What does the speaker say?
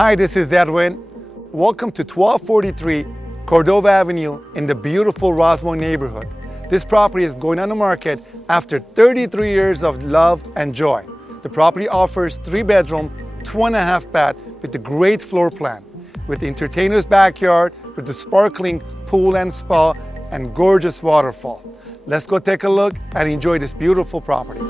Hi, this is Edwin. Welcome to 1243 Cordova Avenue in the beautiful Rossmoyne neighborhood. This property is going on the market after 33 years of love and joy. The property offers 3-bedroom, 2.5 bath with a great floor plan, with the entertainer's backyard, with the sparkling pool and spa, and gorgeous waterfall. Let's go take a look and enjoy this beautiful property.